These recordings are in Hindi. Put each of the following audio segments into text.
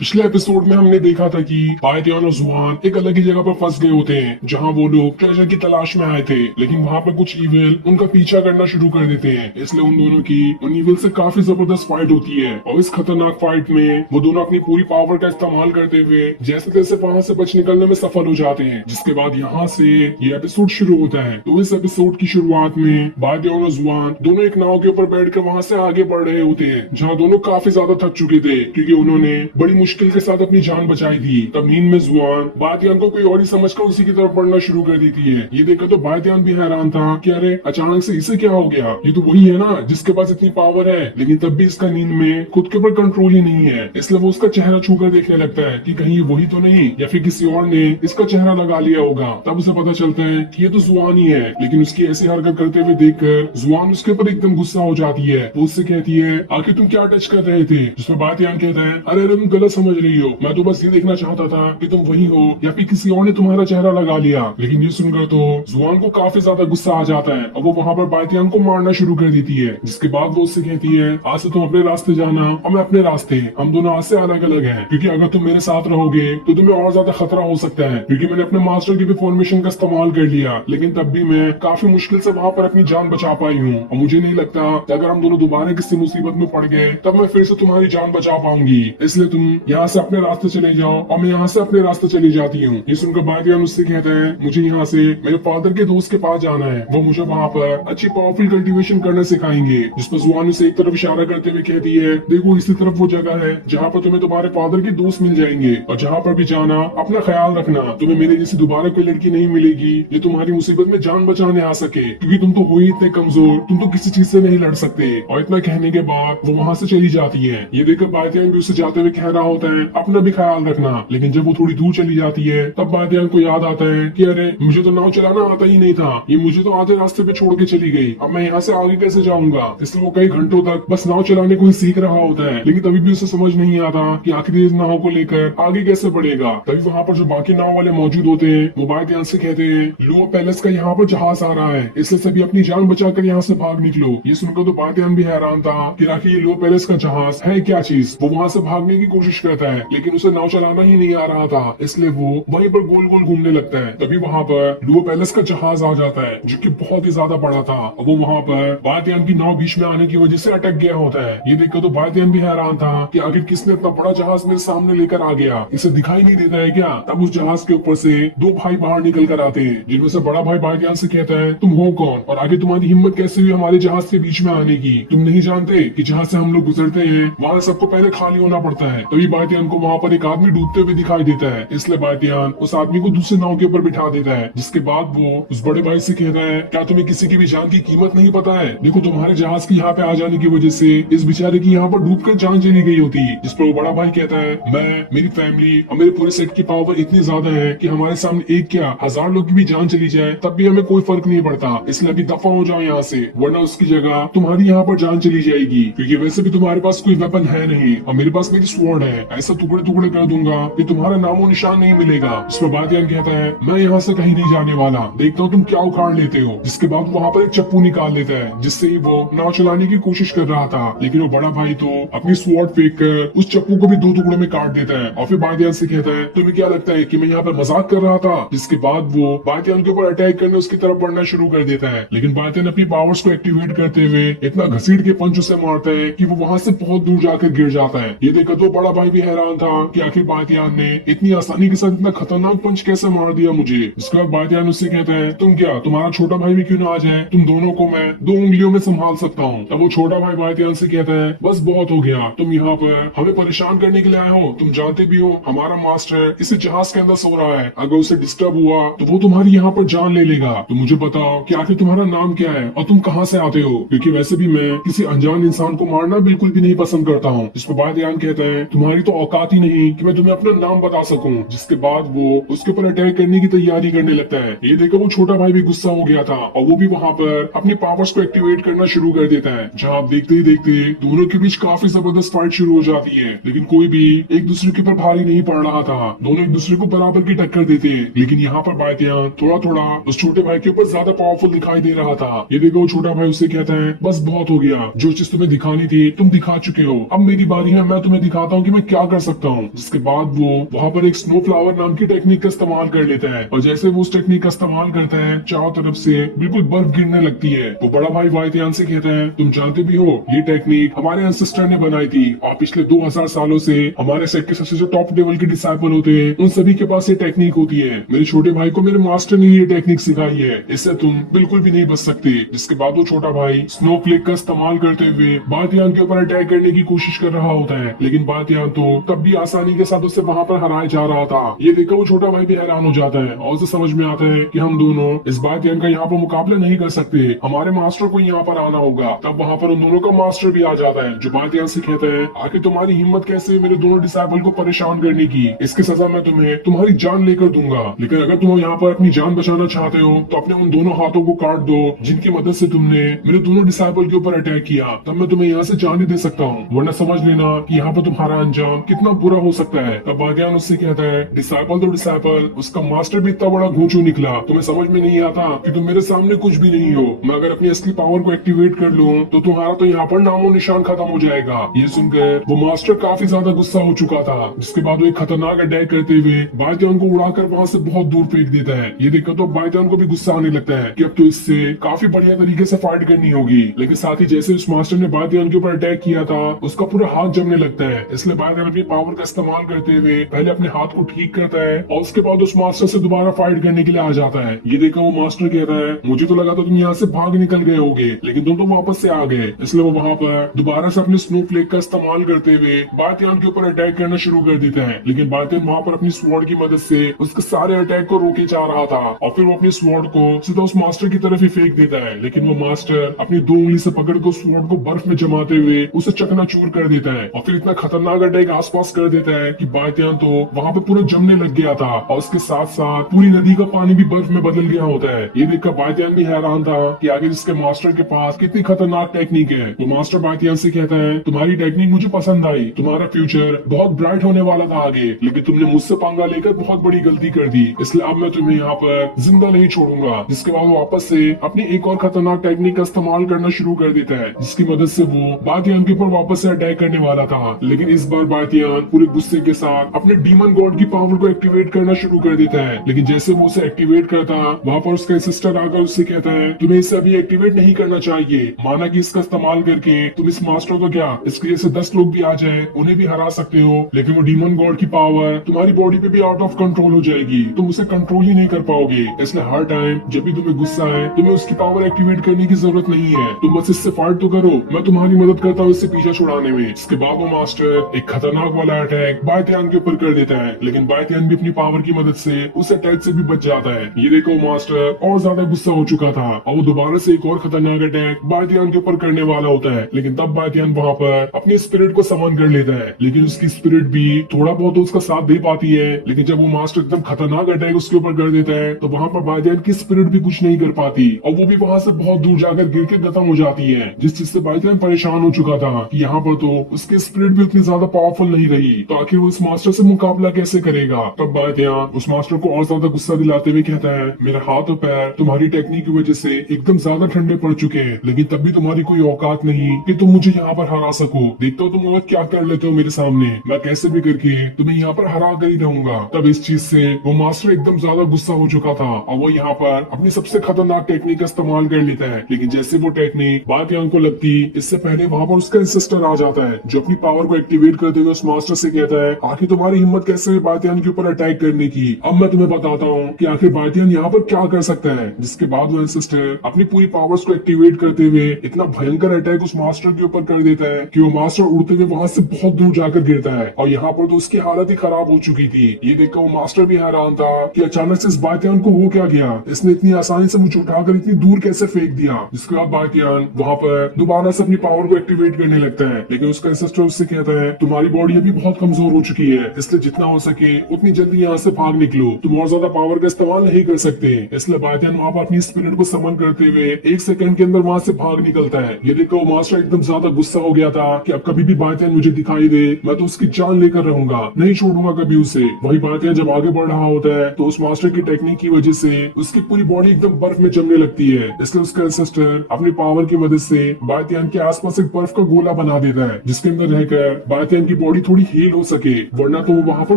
पिछले एपिसोड में हमने देखा था कि बायतियान और जुआन एक अलग ही जगह पर फंस गए होते हैं जहां वो लोग ट्रेजर की तलाश में आए थे, लेकिन वहां पर कुछ इविल उनका पीछा करना शुरू कर देते हैं। इसलिए उन दोनों की उन इविल से काफी जबरदस्त फाइट होती है और इस खतरनाक फाइट में वो दोनों अपनी पूरी पावर का इस्तेमाल करते हुए जैसे तैसे वहां से बच निकलने में सफल हो जाते हैं। जिसके बाद यहाँ से ये एपिसोड शुरू होता है। तो इस एपिसोड की शुरुआत में बायतियान और जुआन दोनों एक नाव के ऊपर बैठकर वहां से आगे बढ़ रहे होते हैं, जहाँ दोनों काफी ज्यादा थक चुके थे क्योंकि उन्होंने बड़ी मुश्किल के साथ अपनी जान बचाई थी। तब नींद में जुआन बायतियान को कोई और ही समझकर उसी की तरफ बढ़ना शुरू कर देती है। ये देखकर तो बायतियान भी हैरान था कि अरे अचानक से इसे क्या हो गया, ये तो वही है ना जिसके पास इतनी पावर है, लेकिन तब भी इसका नींद में खुद के ऊपर कंट्रोल ही नहीं है। इसलिए वो उसका चेहरा छूकर देखने लगता है कि कहीं वही तो नहीं या फिर किसी और ने इसका चेहरा लगा लिया होगा। तब उसे पता चलता है कि ये तो जुआन ही है, लेकिन उसकी ऐसी हरकत करते हुए देखकर जुआन उसके ऊपर एकदम गुस्सा हो जाती है। वो उससे कहती है आखिर तुम क्या टच कर रहे थे, जिसमें बायतियान कहता है अरे अरे तुम गलत समझ रही हो, मैं तो बस ये देखना चाहता था कि तुम वही हो या फिर किसी और ने तुम्हारा चेहरा लगा लिया। लेकिन ये सुनकर तो जुआन को काफी ज्यादा गुस्सा आ जाता है और वो वहां पर बायतियान को मारना शुरू कर देती है। जिसके बाद वो उससे कहती है आज से तुम अपने रास्ते जाना और मैं अपने रास्ते, हम दोनों आज से अलग अलग हैं, क्योंकि अगर तुम मेरे साथ रहोगे तो तुम्हें और ज्यादा खतरा हो सकता है, क्योंकि मैंने अपने मास्टर की भी फॉर्मेशन का इस्तेमाल कर लिया, लेकिन तब भी मैं काफी मुश्किल से वहां पर अपनी जान बचा पाई हूँ और मुझे नहीं लगता कि अगर हम दोनों दोबारा किसी मुसीबत में पड़ गए तब मैं फिर से तुम्हारी जान बचा पाऊंगी। इसलिए तुम यहाँ से अपने रास्ते चले जाओ और मैं यहाँ से अपने रास्ते चली जाती हूँ। ये सुनकर बायतियान उससे कहता है मुझे यहाँ से मेरे फादर के दोस्त के पास जाना है, वो मुझे वहाँ पर अच्छी पावरफुल कल्टीवेशन करना सिखाएंगे। जिस पर जुआन उसे एक तरफ इशारा करते हुए कहती है देखो इसी तरफ वो जगह है जहाँ पर तुम्हें तुम्हारे फादर के दोस्त मिल जाएंगे, और जहाँ पर भी जाना अपना ख्याल रखना, तुम्हें मेरे जैसी दोबारा कोई लड़की नहीं मिलेगी जो तुम्हारी मुसीबत में जान बचाने आ सके, क्योंकि तुम तो हो ही इतने कमजोर, तुम तो किसी चीज से नहीं लड़ सकते। और इतना कहने के बाद वो वहाँ से चली जाती है। ये देखकर बायतियान भी उसे जाते हुए कह रहा होता है अपना भी ख्याल रखना, लेकिन जब वो थोड़ी दूर चली जाती है तब बायतियान को याद आता है कि अरे मुझे तो नाव चलाना आता ही नहीं था, ये मुझे तो आधे रास्ते पे छोड़ के चली गई, अब मैं यहाँ से आगे कैसे जाऊंगा। इसलिए वो कई घंटों तक बस नाव चलाने को ही सीख रहा होता है, लेकिन तभी भी उसे समझ नहीं आता कि आखिर इस नाव को लेकर आगे कैसे बढ़ेगा। तभी वहाँ पर जो बाकी नाव वाले मौजूद होते हैं वो बायतियान से कहते हैं लुओ पैलेस का यहाँ पर जहाज आ रहा है, इसलिए सभी अपनी जान बचाकर यहाँ से भाग निकलो। ये सुनकर तो बायतियान भी हैरान था कि आखिर ये लुओ पैलेस का जहाज है क्या चीज। वो वहाँ से भागने की कोशिश करता है, लेकिन उसे नाव चलाना ही नहीं आ रहा था, इसलिए वो वहीं पर गोल गोल घूमने लगता है। तभी वहाँ पर लुओ पैलेस का जहाज आ जाता है जो कि बहुत ही ज्यादा बड़ा था, और वो वहाँ पर बायतियान की नाव बीच में आने की वजह से अटक गया होता है। ये देखकर तो बायतियान भी हैरान था कि आखिर किसने इतना बड़ा जहाज मेरे सामने लेकर आ गया, इसे दिखाई नहीं देता है क्या। तब उस जहाज के ऊपर से दो भाई बाहर निकल कर आते हैं, जिनमें से बड़ा भाई बायतियान से कहता है तुम हो कौन और आगे तुम्हारी हिम्मत कैसे हुई हमारे जहाज के बीच में आने की, तुम नहीं जानते कि जहाँ से हम लोग गुजरते हैं वहाँ सबको पहले खाली होना पड़ता है। तभी बायतियान को वहाँ पर एक आदमी डूबते हुए दिखाई देता है, इसलिए बायतियान उस आदमी को दूसरे नाव के ऊपर बिठा देता है। जिसके बाद वो उस बड़े भाई से कहता है क्या तुम्हें किसी की भी जान की कीमत नहीं पता है, देखो तुम्हारे जहाज की यहाँ पे आ जाने की वजह से इस बेचारे की यहाँ पर डूबकर जान चली गई होती। जिस पर वो बड़ा भाई कहता है मैं, मेरी फैमिली और मेरे पूरे सेट की पावर इतनी ज्यादा है कि हमारे सामने एक क्या 1000 लोग की भी जान चली जाए तब भी हमें कोई फर्क नहीं पड़ता, इसलिए अभी दफा हो जाओ यहाँ से, वरना उसकी जगह तुम्हारी यहाँ पर जान चली जाएगी, क्योंकि वैसे भी तुम्हारे पास कोई वेपन है नहीं और मेरे पास मेरी स्वॉर्ड है, ऐसा टुकड़े टुकड़े कर दूंगा कि तुम्हारा नामो निशान नहीं मिलेगा। इसमें बायतियान कहता है मैं यहाँ से कहीं नहीं जाने वाला, देखता हूँ तुम क्या उखाड़ लेते हो। जिसके बाद वहाँ पर एक चप्पू निकाल लेता है जिससे ही वो नाव चलाने की कोशिश कर रहा था, लेकिन वो बड़ा भाई तो अपनी स्वॉर्ड फेंक कर उस चप्पू को भी दो टुकड़ों में काट देता है और फिर बायतियान से कहता है तुम्हें क्या लगता है कि मैं यहाँ पर मजाक कर रहा था। जिसके बाद वो बायतियान के ऊपर अटैक करने उसकी तरफ बढ़ना शुरू कर देता है, लेकिन बायतियान अपनी पावर्स को एक्टिवेट करते हुए इतना घसीट के पंच उसे मारता है कि वो वहाँ से बहुत दूर जाकर गिर जाता है। ये देखकर तो बड़ा भाई भी हैरान था कि आखिर बायतियान ने इतनी आसानी के साथ इतना खतरनाक पंच कैसे मार दिया मुझे। इसके बाद बायतियान उससे कहता है तुम क्या, तुम्हारा छोटा भाई भी क्यों ना आ जाए, तुम दोनों को मैं 2 उंगलियों में संभाल सकता हूँ। तब वो छोटा भाई बायतियान से कहता है बस बहुत हो गया, तुम यहाँ पर हमें परेशान करने के लिए आए हो, तुम जानते भी हो हमारा मास्टर इसी जहाज के अंदर सो रहा है, अगर उसे डिस्टर्ब हुआ तो वो तुम्हारी यहाँ पर जान ले लेगा। तो मुझे बताओ कि आखिर तुम्हारा नाम क्या है और तुम कहाँ से आते हो, क्योंकि वैसे भी मैं किसी अनजान इंसान को मारना बिल्कुल भी नहीं पसंद करता हूँ। इस पर बायतियान कहता है तुम्हारी तो औकात ही नहीं कि मैं तुम्हें अपना नाम बता सकूं। जिसके बाद वो उसके ऊपर अटैक करने की तैयारी करने लगता है। ये देखकर वो छोटा भाई भी गुस्सा हो गया था और वो भी वहाँ पर अपनी पावर्स को एक्टिवेट करना शुरू कर देता है, जहाँ आप देखते ही देखते दोनों के बीच काफी जबरदस्त फाइट शुरू हो जाती है, लेकिन कोई भी एक दूसरे के ऊपर भारी नहीं पड़ रहा था, दोनों एक दूसरे को बराबर की टक्कर देते हैं। लेकिन यहाँ पर बायतियान थोड़ा थोड़ा उस छोटे भाई के ऊपर ज्यादा पावरफुल दिखाई दे रहा था। ये देखो वो छोटा भाई उससे कहता है बस बहुत हो गया, जो चीज तुम्हें दिखानी थी तुम दिखा चुके हो, अब मेरी बारी है, मैं तुम्हें दिखाता हूँ कि मैं क्या कर सकता हूँ। जिसके बाद वो वहाँ पर एक स्नो फ्लावर नाम की टेक्निक का इस्तेमाल कर लेता है और जैसे वो उस टेक्निक का इस्तेमाल करता है चारों तरफ से बिल्कुल बर्फ गिरने लगती है। वो बड़ा भाई वाइटियान से कहता है तुम जानते भी हो ये टेक्निक हमारे एंसेस्टर ने बनाई थी और पिछले 2000 सालों से हमारे सेट के सबसे जो टॉप लेवल के डिसाइपल होते हैं उन सभी के पास ये टेक्निक होती है। मेरे छोटे भाई को मेरे मास्टर ने ये टेक्निक सिखाई है, इससे तुम बिल्कुल भी नहीं बच सकते। जिसके बाद वो छोटा भाई स्नो फ्लेक का इस्तेमाल करते हुए बातियान के ऊपर अटैक करने की कोशिश कर रहा होता है, लेकिन बातियान तो तब भी आसानी के साथ उसे वहां पर हराया जा रहा था। ये देखकर वो छोटा भाई भी हैरान हो जाता है और उसे समझ में आता है कि हम दोनों इस बातियान का यहाँ पर मुकाबला नहीं कर सकते, हमारे मास्टर को यहाँ पर आना होगा। तब वहाँ पर उन दोनों का मास्टर भी आ जाता है जो बातियान से कहता है आखिर तुम्हारी हिम्मत कैसे मेरे दोनों डिसाइपल को परेशान करने की, इसकी सजा मैं तुम्हें तुम्हारी जान लेकर दूंगा। लेकिन अगर तुम यहाँ पर अपनी जान बचाना चाहते हो तो अपने उन दोनों हाथों को काट दो जिनकी मदद से तुमने मेरे दोनों डिसाइपल के ऊपर अटैक किया, तब मैं तुम्हें यहाँ से जाने दे सकता हूँ, वरना समझ लेना कि यहाँ पर तुम्हारा अंजाम कितना बुरा हो सकता है। तब बातियान उससे कहता है डिसाइपल तो डिसाइपल, उसका मास्टर भी इतना बड़ा घूंचू निकला, तुम्हें समझ में नहीं आता कि तुम मेरे सामने कुछ भी नहीं हो। मैं अगर अपनी असली पावर को एक्टिवेट कर लूं तो तुम्हारा तो यहाँ पर नामो निशान खत्म हो जाएगा। ये सुनकर वो मास्टर काफी ज्यादा गुस्सा हो चुका था। जिसके बाद वो एक खतरनाक अटैक करते हुए बातियान को उड़ाकर वहाँ से बहुत दूर फेंक देता है। ये देखकर तो बातियान को भी गुस्सा आने लगता है कि अब तो इससे काफी बढ़िया तरीके से फाइट करनी होगी। लेकिन साथ ही जैसे उस मास्टर ने बातियान के ऊपर अटैक किया था उसका पूरा हाथ जमने लगता है, इसलिए बातियान अपनी पावर का इस्तेमाल करते हुए पहले अपने हाथ को ठीक करता है और उसके बाद उस मास्टर से दोबारा फाइट करने के लिए आ जाता है। ये देखकर वो मास्टर कहता है मुझे तो लगा था तुम यहाँ से भाग निकल गए होगे, लेकिन तुम तो वापस से आ गए। इसलिए वो वहाँ पर दोबारा से अपने स्नो फ्लेक का इस्तेमाल करते हुए बातियान के ऊपर अटैक करना शुरू कर देता है। लेकिन बातियान वहाँ पर अपनी स्वॉर्ड की मदद से उसके सारे अटैक को रोके जा रहा था और फिर वो अपनी स्वॉर्ड को सीधा उस मास्टर की तरफ ही फेंक देता है। लेकिन वो मास्टर अपनी 2 उंगली से पकड़ कर स्वॉर्ड को बर्फ में जमाते हुए उसे चकनाचूर कर देता है और फिर इतना खतरनाक अटैक आसपास कर देता है कि बातियान तो वहाँ पे पूरा जमने लग गया था और उसके साथ साथ पूरी नदी का पानी भी बर्फ में बदल गया होता है। ये देखकर बातियान भी हैरान था कि आगे इसके मास्टर के पास कितनी खतरनाक टेक्निक है। वो मास्टर बातियान से कहता है तुम्हारी टेक्निक मुझे पसंद आई, तुम्हारा फ्यूचर बहुत ब्राइट होने वाला था आगे, लेकिन तुमने मुझसे पंगा लेकर बहुत बड़ी गलती कर दी, इसलिए अब मैं तुम्हें यहाँ पर जिंदा नहीं छोड़ूंगा। जिसके बाद वो वापस से अपनी एक और खतरनाक टेक्निक का इस्तेमाल करना शुरू कर देता है जिसकी मदद से वो बातियान के ऊपर वापस से अटैक करने वाला था। लेकिन इस बार बातियान पूरे गुस्से के साथ अपने डीमन गॉड की पावर को एक्टिवेट करना शुरू कर देता है। लेकिन जैसे वो उसे एक्टिवेट करता वहाँ पर उसका सिस्टर आकर उससे कहता है तुम्हें इसे अभी एक्टिवेट नहीं करना चाहिए, माना कि इसका इस्तेमाल करके तुम इस मास्टर को क्या इसके जैसे 10 लोग भी आ जाए उन्हें भी हरा सकते हो, लेकिन वो डीमन गॉड की पावर तुम्हारी बॉडी पे भी आउट ऑफ कंट्रोल हो जाएगी, तुम उसे कंट्रोल ही नहीं कर पाओगे। इसलिए हर टाइम जब भी तुम्हें गुस्सा है तुम्हें उसकी पावर एक्टिवेट करने की जरूरत नहीं है, तुम बस इससे फाइट तो करो, मैं तुम्हारी मदद करता हूँ इससे पीछा छुड़ाने में। इसके बाद वो मास्टर एक खतरनाक वाला अटैक बातियान के ऊपर कर देता है, लेकिन बातियान भी अपनी पावर की मदद से उस अटैक से भी बच जाता है। ये देखो मास्टर और ज्यादा गुस्सा हो चुका था और वो दोबारा से एक और खतरनाक अटैक बातियान के ऊपर करने वाला होता है, लेकिन तब बातियान वहाँ पर अपनी स्पिरिट को समन कर लेता है। लेकिन उसकी स्पिरिट भी थोड़ा बहुत तो उसका साथ दे पाती है, लेकिन जब वो मास्टर एकदम खतरनाक अटैक उसके ऊपर कर देता है तो वहाँ पर बातियान की स्पिरिट भी कुछ नहीं कर पाती और वो भी वहाँ से बहुत दूर जाकर गिर के खत्म हो जाती है। जिस चीज से बातियान परेशान हो चुका था कि यहाँ पर तो उसकी स्पिरिट भी उतनी ज्यादा पावरफुल नहीं रही, तो आखिर वो उस मास्टर से मुकाबला कैसे करेगा। तब बातियान उस मास्टर को और ज्यादा गुस्सा दिलाते हुए कहता है मेरे हाथ और पैर तुम्हारी टेक्निक की वजह से एकदम ज्यादा ठंडे पड़ चुके हैं, लेकिन तब भी तुम्हारी कोई औकात नहीं कि तुम मुझे यहाँ पर हरा सको। देखता हो तुम और क्या कर लेते हो मेरे सामने, मैं कैसे भी करके तुम्हें यहाँ पर हरा कर ही रहूंगा। तब इस चीज से वो मास्टर एकदम ज्यादा गुस्सा हो चुका था और वो यहाँ पर अपनी सबसे खतरनाक टेक्निक का इस्तेमाल कर लेता है, लेकिन जैसे वो टेक्निक बातियान को लगती इससे पहले वहाँ पर उसका सिस्टर आ जाता है जो अपनी पावर को एक्टिवेट करते हुए उस मास्टर से कहता है आखिर तुम्हारी हिम्मत कैसे है बातियान के ऊपर अटैक करने की, अब मैं तुम्हें बताता हूँ कि आखिर बातियान यहाँ पर क्या कर सकता है। जिसके बाद वो सिस्टर अपनी पूरी पावर्स को एक्टिवेट करते हुए इतना भयंकर अटैक उस मास्टर के ऊपर कर देता है कि वो मास्टर उड़ते हुए वहां से बहुत दूर जाकर गिरता है और यहाँ पर तो उसकी हालत ही खराब हो चुकी थी। ये देखकर वो मास्टर भी हैरान था कि अचानक से इस बातियान को हो क्या गया, इसने इतनी आसानी से मुझे उठाकर इतनी दूर कैसे फेंक दिया। जिसके बाद बातियान वहाँ पर दोबारा से अपनी पावर को एक्टिवेट करने लगता है, लेकिन उसका सिस्टर उससे कहता है तुम्हारी बॉडी अभी बहुत कमजोर हो चुकी है, इसलिए जितना हो सके उतनी जल्दी यहाँ से भाग निकलो, तुम और ज्यादा पावर का इस्तेमाल नहीं कर सकते। इसलिए बातियान वहाँ पर अपनी स्पिरिट को समन करते हुए 1 सेकंड के अंदर वहाँ से भाग निकलता है। ये देखकर वो मास्टर एकदम ज्यादा गुस्सा हो गया था कि अब कभी भी बातियान मुझे दिखाई दे मैं तो उसकी जान लेकर रहूंगा, नहीं छोड़ूंगा कभी उसे। वही बातियान जब आगे बढ़ रहा होता है तो उस मास्टर की टेक्निक की वजह से उसकी पूरी बॉडी एकदम बर्फ में जमने लगती है, इसलिए उसका एंसेस्टर अपनी पावर की मदद से बातियान के आसपास एक बर्फ का गोला बना देता है जिसके अंदर रहकर बातियान की बॉडी थोड़ी हील हो सके, वरना तो वहाँ पर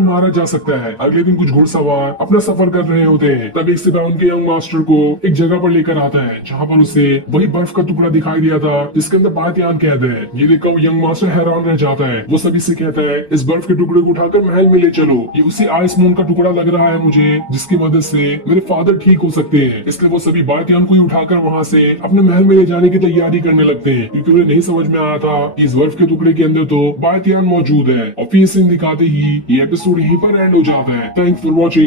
मारा जा सकता है। अगले दिन कुछ घुड़सवार अपना सफर कर रहे होते हैं, तब एक सिपाही उनके यंग मास्टर को एक जगह पर लेकर आता है जहाँ पर उसे वही बर्फ का टुकड़ा दिखाई दिया था जिसके अंदर बातियान कैद है। ये देखकर वो यंग मास्टर हैरान रह जाता है। वो सभी से कहता है, इस बर्फ के टुकड़े को उठाकर महल में ले चलो, ये उसी आइस मून का टुकड़ा लग रहा है मुझे जिसकी मदद से मेरे फादर ठीक हो सकते हैं। इसलिए वो सभी बातियान को ही उठाकर वहाँ से अपने महल में ले जाने की तैयारी करने लगते हैं, क्योंकि उन्हें नहीं समझ में आया था कि इस बर्फ के टुकड़े के अंदर तो बातियान मौजूद है। और फिर सीन दिखाते ही ये एपिसोड यहीं पर एंड हो जाता है। Thanks for watching.